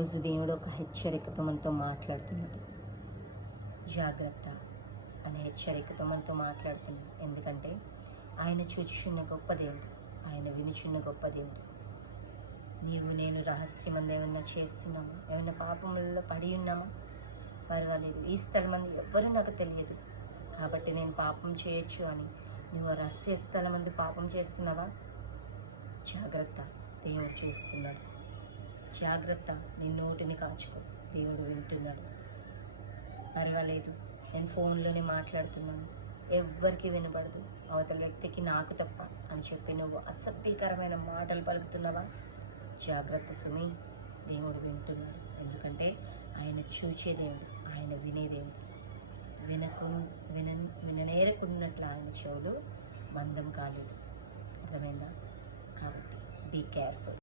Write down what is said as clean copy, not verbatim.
ఈరోజు దేవుడు ఒక హెచ్చరికతో మనతో మాట్లాడుతున్నాడు. జాగ్రత్త అనే హెచ్చరికతో మనతో మాట్లాడుతున్నాడు. ఎందుకంటే ఆయన చూచుచున్న గొప్ప దేవుడు, ఆయన వినుచున్న గొప్ప దేవుడు. నీవు నేను రహస్యమందు ఏమన్నా చేస్తున్నామా, ఏమైనా పాపములలో పడి ఉన్నామా? పర్వాలేదు, ఈ స్థలమందు ఎవ్వరూ నాకు తెలియదు కాబట్టి నేను పాపం చేయొచ్చు అని నువ్వు రహస్య స్థలమందు పాపం చేస్తున్నావా? జాగ్రత్త, దేవుడు చూస్తున్నాడు. జాగ్రత్త, నీ నోటిని కాచుకో, దేవుడు వింటున్నాడు. పర్వాలేదు, నేను ఫోన్లోనే మాట్లాడుతున్నాను, ఎవ్వరికి వినపడదు, అవతల వ్యక్తికి నాకు తప్ప అని చెప్పి నువ్వు అసభ్యకరమైన మాటలు పలుకుతున్నావా? జాగ్రత్త సుమి, దేవుడు వింటున్నాడు. ఎందుకంటే ఆయన చూచే దేవుడు, ఆయన వినే దేవుడు. విననేరకున్నట్లు ఆయన చెవులు బంధం కాలేదు. అర్థమైందా? కాబట్టి బీ కేర్ఫుల్.